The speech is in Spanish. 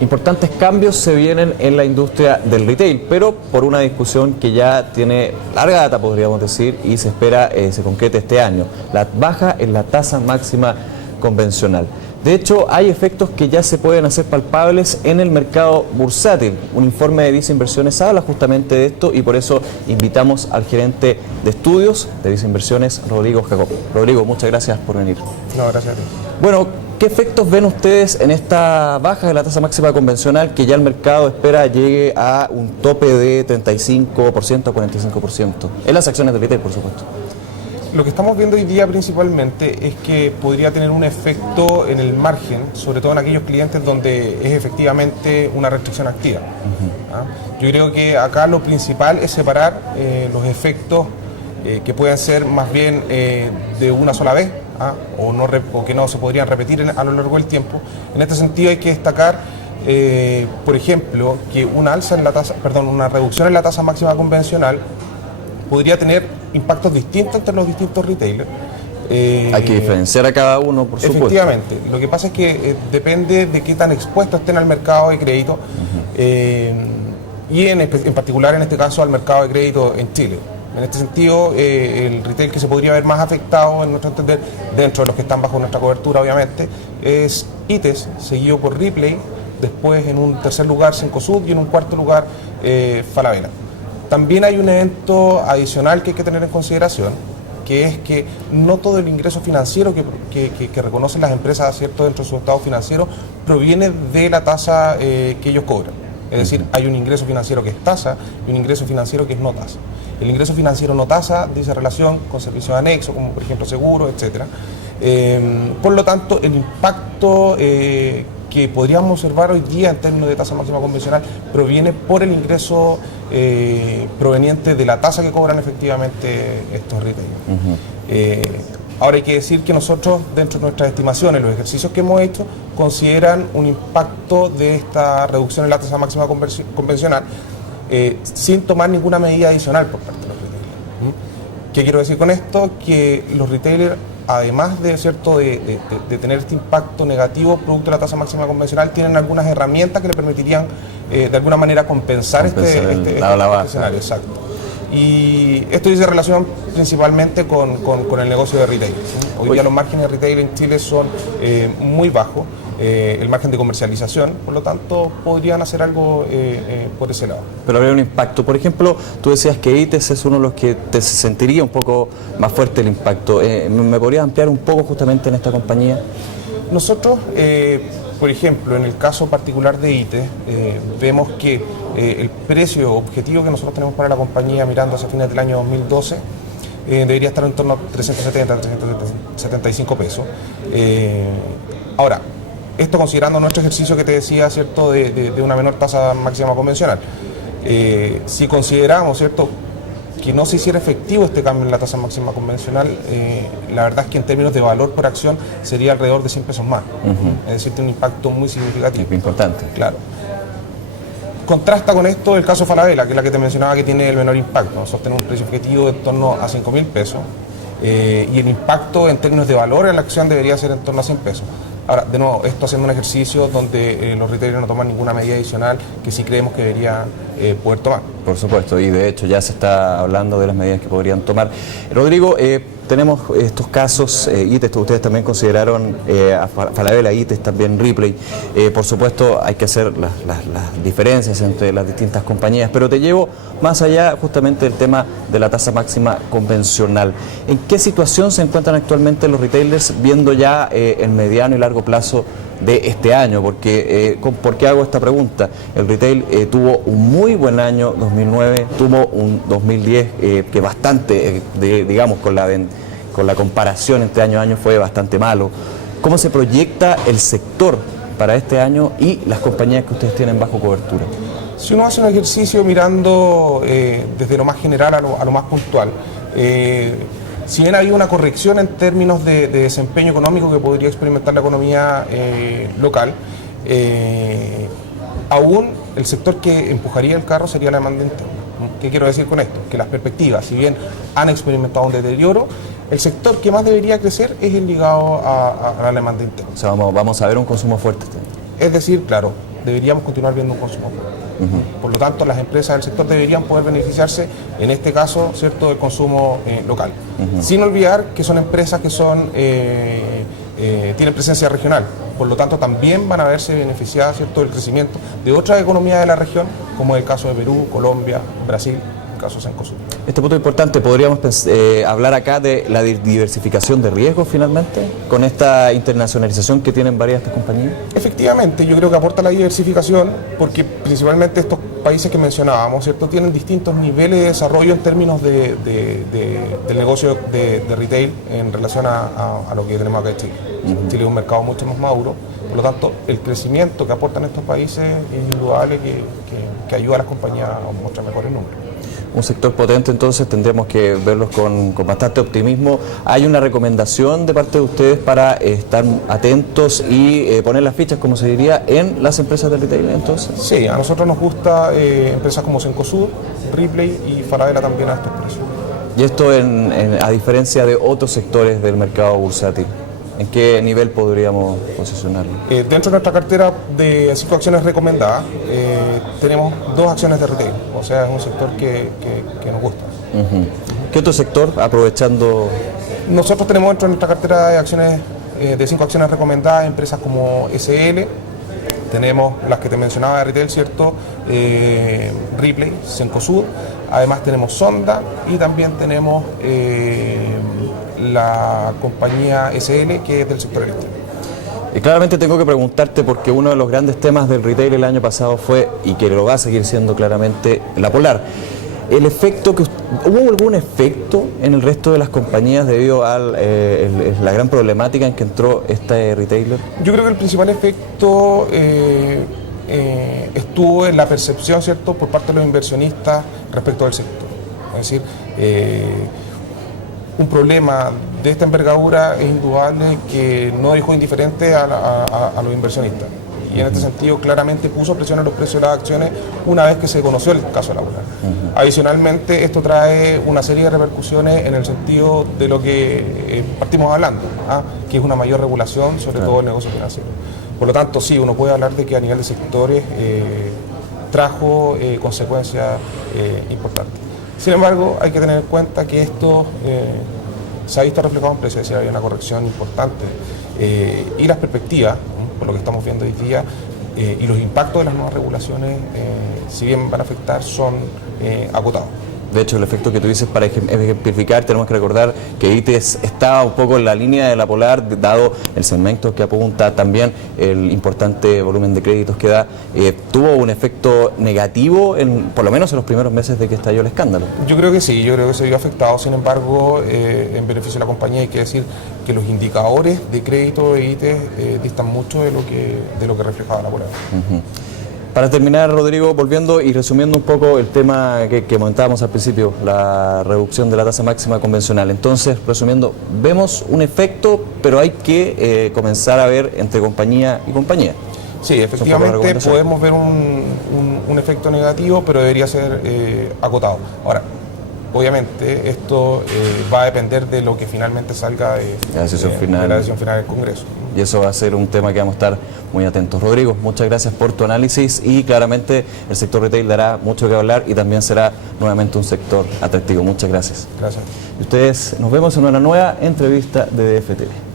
Importantes cambios se vienen en la industria del retail, pero por una discusión que ya tiene larga data, podríamos decir, y se espera se concrete este año, la baja en la tasa máxima convencional. De hecho, hay efectos que ya se pueden hacer palpables en el mercado bursátil. Un informe de Visa Inversiones habla justamente de esto y por eso invitamos al gerente de estudios de Visa Inversiones, Rodrigo Jacob. Rodrigo, muchas gracias por venir. No, gracias a ti. Bueno, ¿qué efectos ven ustedes en esta baja de la tasa máxima convencional que ya el mercado espera llegue a un tope de 35% a 45%? En las acciones de retail, por supuesto. Lo que estamos viendo hoy día principalmente es que podría tener un efecto en el margen, sobre todo en aquellos clientes donde es efectivamente una restricción activa. Yo creo que acá lo principal es separar los efectos que pueden ser más bien de una sola vez o que no se podrían repetir a lo largo del tiempo. En este sentido hay que destacar, por ejemplo, que una reducción en la tasa máxima convencional podría tener impactos distintos entre los distintos retailers. Hay que diferenciar a cada uno, por supuesto. Efectivamente. Lo que pasa es que depende de qué tan expuestos estén al mercado de crédito y en particular en este caso al mercado de crédito en Chile. En este sentido, el retail que se podría ver más afectado, en nuestro entender, dentro de los que están bajo nuestra cobertura, obviamente, es ITES, seguido por Ripley, después en un tercer lugar Cencosud y en un cuarto lugar Falabella. También hay un evento adicional que hay que tener en consideración, que es que no todo el ingreso financiero que reconocen las empresas, ¿cierto?, dentro de su estado financiero, proviene de la tasa que ellos cobran. Es decir, hay un ingreso financiero que es tasa y un ingreso financiero que es no tasa. El ingreso financiero no tasa dice relación con servicios anexos, como por ejemplo seguros, etc. Por lo tanto, el impacto que podríamos observar hoy día en términos de tasa máxima convencional proviene por el ingreso proveniente de la tasa que cobran efectivamente estos retailers. Ahora hay que decir que nosotros, dentro de nuestras estimaciones, los ejercicios que hemos hecho, consideran un impacto de esta reducción en la tasa máxima convencional sin tomar ninguna medida adicional por parte de los retailers. ¿Qué quiero decir con esto? Que los retailers, además de tener este impacto negativo producto de la tasa máxima convencional, tienen algunas herramientas que le permitirían de alguna manera compensar este escenario. Exacto. Y esto dice relación principalmente con el negocio de retail. Hoy día los márgenes de retail en Chile son muy bajos, el margen de comercialización, por lo tanto podrían hacer algo por ese lado. Pero habría un impacto. Por ejemplo, tú decías que ITES es uno de los que te sentiría un poco más fuerte el impacto. ¿Me podrías ampliar un poco justamente en esta compañía? Nosotros, por ejemplo, en el caso particular de ITES, vemos que el precio objetivo que nosotros tenemos para la compañía mirando hacia fines del año 2012 debería estar en torno a 370, 375 pesos. Ahora, esto considerando nuestro ejercicio que te decía, ¿cierto?, de una menor tasa máxima convencional. Si consideramos, ¿cierto?, que no se hiciera efectivo este cambio en la tasa máxima convencional, la verdad es que en términos de valor por acción sería alrededor de 100 pesos más. Es decir, tiene un impacto muy significativo. Es importante. Claro. Contrasta con esto el caso Falabella, que es la que te mencionaba que tiene el menor impacto. Nosotros tenemos un precio objetivo de en torno a 5.000 pesos y el impacto en términos de valor en la acción debería ser en torno a 100 pesos. Ahora, de nuevo, esto haciendo un ejercicio donde los retailers no toman ninguna medida adicional que sí creemos que debería poder tomar. Por supuesto, y de hecho ya se está hablando de las medidas que podrían tomar. Rodrigo, tenemos estos casos, ITES, ustedes también consideraron a Falabella, ITES, también Ripley. Por supuesto, hay que hacer las diferencias entre las distintas compañías, pero te llevo más allá justamente del tema de la tasa máxima convencional. ¿En qué situación se encuentran actualmente los retailers viendo ya en mediano y largo plazo de este año? Porque, ¿por qué hago esta pregunta? El retail tuvo un muy buen año 2009, tuvo un 2010 que bastante, digamos, con la comparación entre año a año fue bastante malo. ¿Cómo se proyecta el sector para este año y las compañías que ustedes tienen bajo cobertura? Si uno hace un ejercicio mirando desde lo más general a lo más puntual, si bien hay una corrección en términos de desempeño económico que podría experimentar la economía local, aún el sector que empujaría el carro sería la demanda interna. ¿Qué quiero decir con esto? Que las perspectivas, si bien han experimentado un deterioro, el sector que más debería crecer es el ligado a la demanda interna. O sea, vamos a ver un consumo fuerte. Es decir, claro, deberíamos continuar viendo un consumo pobre. Por lo tanto, las empresas del sector deberían poder beneficiarse, en este caso, ¿cierto?, del consumo local. Sin olvidar que son empresas que tienen presencia regional, por lo tanto también van a verse beneficiadas, ¿cierto?, del crecimiento de otras economías de la región, como es el caso de Perú, Colombia, Brasil, el caso de Cencosud. Este punto importante, podríamos hablar acá de la diversificación de riesgos finalmente, con esta internacionalización que tienen varias de estas compañías. Efectivamente, yo creo que aporta la diversificación porque principalmente estos países que mencionábamos, ¿cierto?, tienen distintos niveles de desarrollo en términos del negocio de retail en relación a lo que tenemos acá en Chile. Chile es un mercado mucho más maduro, por lo tanto el crecimiento que aportan estos países es indudable que ayuda a las compañías a mostrar mejores números. Un sector potente, entonces tendremos que verlos con bastante optimismo. ¿Hay una recomendación de parte de ustedes para estar atentos y poner las fichas, como se diría, en las empresas de retail entonces? Sí, a nosotros nos gusta empresas como Cencosud, Ripley y Falabella también a estos precios. Y esto a diferencia de otros sectores del mercado bursátil, ¿en qué nivel podríamos posicionarlo? Dentro de nuestra cartera de 5 acciones recomendadas, tenemos 2 acciones de retail, o sea, es un sector que nos gusta. ¿Qué otro sector, aprovechando? Nosotros tenemos dentro de nuestra cartera de acciones, de 5 acciones recomendadas, empresas como SL, tenemos las que te mencionaba de retail, ¿cierto? Ripley, Cencosud, además tenemos Sonda y también tenemos la compañía SL, que es del sector eléctrico. Y claramente tengo que preguntarte, porque uno de los grandes temas del retail el año pasado fue, y que lo va a seguir siendo claramente, la Polar. ¿Hubo algún efecto en el resto de las compañías debido a la gran problemática en que entró este retailer? Yo creo que el principal efecto estuvo en la percepción, ¿cierto?, por parte de los inversionistas respecto del sector. Es decir, un problema de esta envergadura es indudable que no dejó indiferente a los inversionistas. Y en este sentido claramente puso presión en los precios de las acciones una vez que se conoció el caso de la Polar. Adicionalmente, esto trae una serie de repercusiones en el sentido de lo que partimos hablando, que es una mayor regulación, sobre todo el negocio financiero. Por lo tanto, sí, uno puede hablar de que a nivel de sectores trajo consecuencias importantes. Sin embargo, hay que tener en cuenta que esto se ha visto reflejado en precios, es decir, había una corrección importante. Y las perspectivas, por lo que estamos viendo hoy día, y los impactos de las nuevas regulaciones, si bien van a afectar, son acotados. De hecho, el efecto que tú dices, para ejemplificar, tenemos que recordar que ITES estaba un poco en la línea de la Polar, dado el segmento que apunta, también el importante volumen de créditos que da. ¿Tuvo un efecto negativo, por lo menos en los primeros meses de que estalló el escándalo? Yo creo que sí, se vio afectado. Sin embargo, en beneficio de la compañía, hay que decir que los indicadores de crédito de ITES distan mucho de lo que reflejaba la Polar. Para terminar, Rodrigo, volviendo y resumiendo un poco el tema que comentábamos al principio, la reducción de la tasa máxima convencional. Entonces, resumiendo, vemos un efecto, pero hay que comenzar a ver entre compañía y compañía. Sí, efectivamente podemos ver un efecto negativo, pero debería ser acotado. Ahora, obviamente esto va a depender de lo que finalmente salga de la decisión final del Congreso. Y eso va a ser un tema que vamos a estar muy atentos. Rodrigo, muchas gracias por tu análisis, y claramente el sector retail dará mucho que hablar y también será nuevamente un sector atractivo. Muchas gracias. Gracias. Y ustedes, nos vemos en una nueva entrevista de DF TV.